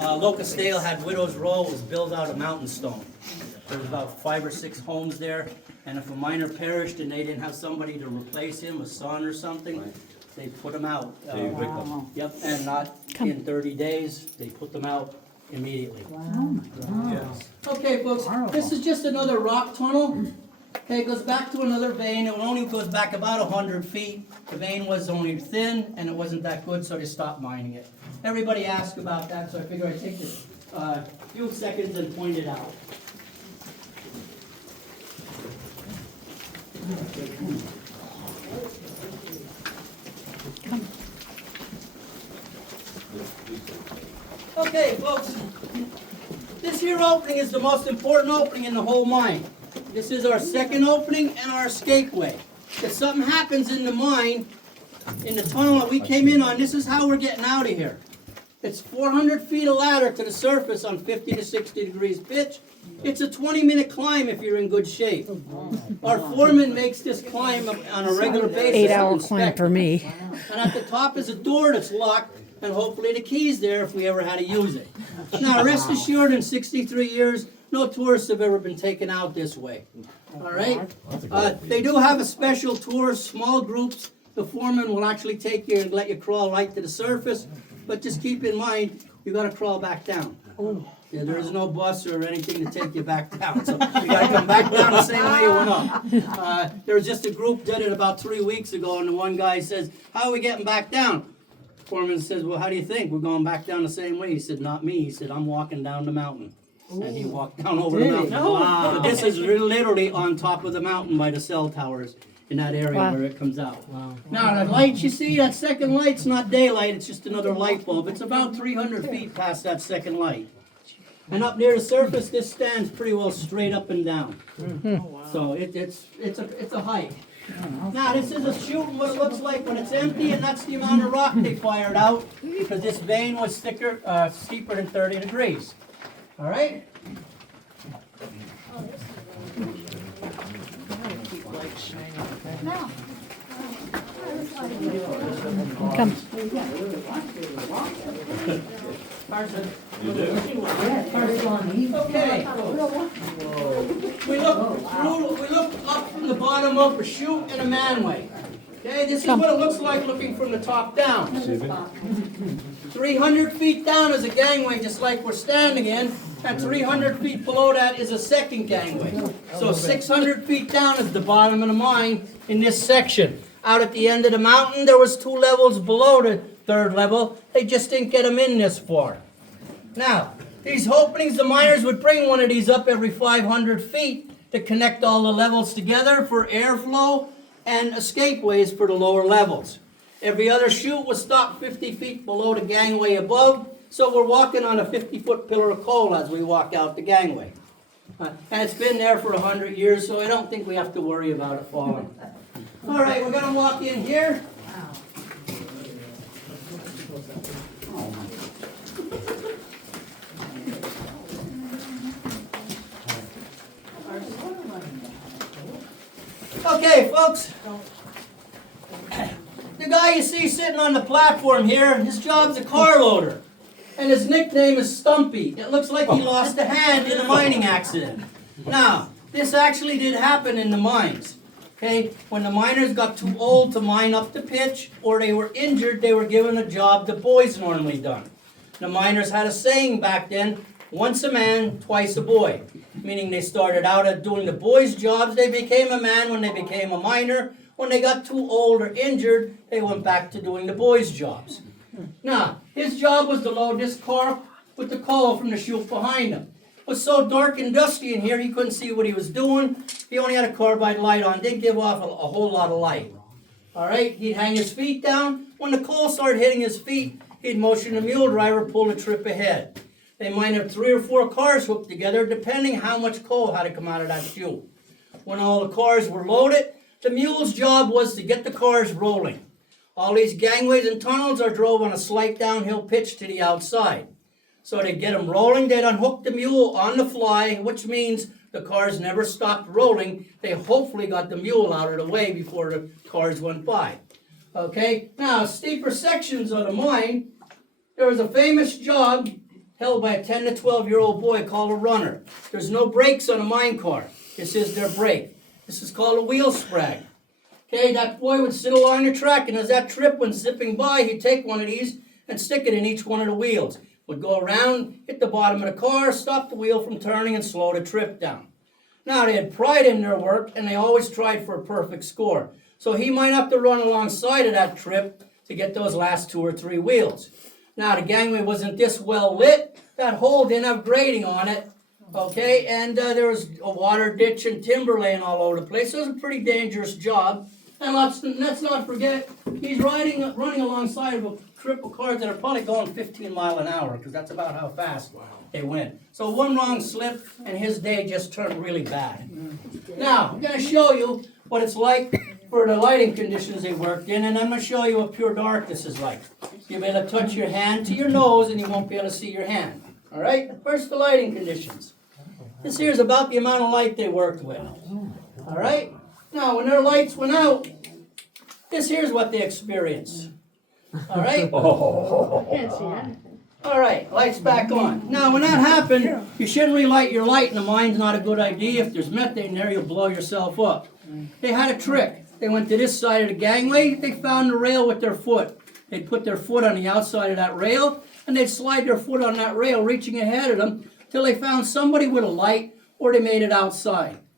Locust Dale had Widow's Row, it was built out of mountain stone. There was about 5 or 6 homes there, and if a miner perished and they didn't have somebody to replace him, a son or something, they put him out. Yep, and not in 30 days, they put them out immediately. Okay, folks, this is just another rock tunnel. Okay, it goes back to another vein. It only goes back about 100 feet. The vein was only thin, and it wasn't that good, so they stopped mining it. Everybody asked about that, so I figured I'd take a few seconds and point it out. Okay, folks, this here opening is the most important opening in the whole mine. This is our second opening and our escapeway. If something happens in the mine, in the tunnel that we came in on, this is how we're getting out of here. It's 400 feet of ladder to the surface on 50 to 60 degrees pitch. It's a 20-minute climb if you're in good shape. Our foreman makes this climb on a regular basis. 8-hour climb for me. And at the top is a door that's locked, and hopefully the key's there if we ever had to use it. Now, rest assured, in 63 years, no tourists have ever been taken out this way. All right? They do have a special tour, small groups. The foreman will actually take you and let you crawl right to the surface. But just keep in mind, you got to crawl back down. Yeah, there is no bus or anything to take you back down. So you got to come back down the same way you went up. There was just a group did it about 3 weeks ago, and the one guy says, "How are we getting back down?" Foreman says, "Well, how do you think? We're going back down the same way." He said, "Not me." He said, "I'm walking down the mountain." And he walked down over the mountain. Wow. So this is literally on top of the mountain by the cell towers in that area Wow. where it comes out. Now, the light you see, that second light's not daylight, it's just another light bulb. It's about 300 feet past that second light. And up near the surface, this stands pretty well straight up and down. So it's a hike. Now, this is a chute, what it looks like when it's empty, and that's the amount of rock they fired out, because this vein was thicker, steeper than 30 degrees. All right? Come. Carson? You do? Okay. We look up from the bottom of a chute and a manway. Okay, this is what it looks like looking from the top down. 300 feet down is a gangway just like we're standing in, and 300 feet below that is a second gangway. So 600 feet down is the bottom of the mine in this section. Out at the end of the mountain, there was 2 levels below the 3rd level. They just didn't get them in this far. Now, these openings, the miners would bring one of these up every 500 feet to connect all the levels together for airflow and escapeways for the lower levels. Every other chute was stopped 50 feet below the gangway above, so we're walking on a 50-foot pillar of coal as we walk out the gangway. And it's been there for 100 years, so I don't think we have to worry about it falling. All right, we're going to walk in here. Okay, folks. The guy you see sitting on the platform here, his job's a car loader. And his nickname is Stumpy. It looks like he lost a hand in a mining accident. Now, this actually did happen in the mines. Okay, when the miners got too old to mine up the pitch, or they were injured, they were given a job the boys normally done. The miners had a saying back then, once a man, twice a boy. Meaning they started out at doing the boys' jobs, they became a man when they became a miner. When they got too old or injured, they went back to doing the boys' jobs. Now, his job was to load this car with the coal from the chute behind him. It was so dark and dusty in here, he couldn't see what he was doing. He only had a carbide light on. Didn't give off a whole lot of light. All right, he'd hang his feet down. When the coal started hitting his feet, he'd motion the mule driver, pull a trip ahead. They might have 3 or 4 cars hooked together, depending how much coal had to come out of that chute. When all the cars were loaded, the mule's job was to get the cars rolling. All these gangways and tunnels are drove on a slight downhill pitch to the outside. So to get them rolling, they'd unhook the mule on the fly, which means the cars never stopped rolling. They hopefully got the mule out of the way before the cars went by. Okay, now steeper sections of the mine, there was a famous job held by a 10 to 12-year-old boy called a runner. There's no brakes on a mine car. This is their brake. This is called a wheel sprag. Okay, that boy would sit along the track, and as that trip went zipping by, he'd take one of these and stick it in each one of the wheels. Would go around, hit the bottom of the car, stop the wheel from turning, and slow the trip down. Now, they had pride in their work, and they always tried for a perfect score. So he might have to run alongside of that trip to get those last 2 or 3 wheels. Now, the gangway wasn't this well lit. That hole didn't have grading on it, okay? And there was a water ditch and timber laying all over the place. So it was a pretty dangerous job. And let's not forget, he's running alongside of a trip of cars that are probably going 15 miles an hour, because that's about how fast they went. So one wrong slip, and his day just turned really bad. Now, I'm going to show you what it's like for the lighting conditions they worked in, and I'm going to show you what pure darkness is like. You'll be able to touch your hand to your nose, and you won't be able to see your hand. All right? First, the lighting conditions. This here is about the amount of light they worked with. All right? Now, when their lights went out, this here's what they experienced. All right? All right, lights back on. Now, when that happened, you shouldn't relight your light in the mine's not a good idea. If there's methane there, you'll blow yourself up. They had a trick. They went to this side of the gangway. They found the rail with their foot. They'd put their foot on the outside of that rail, and they'd slide their foot on that rail, reaching ahead of them, till they found somebody with a light, or they made it outside.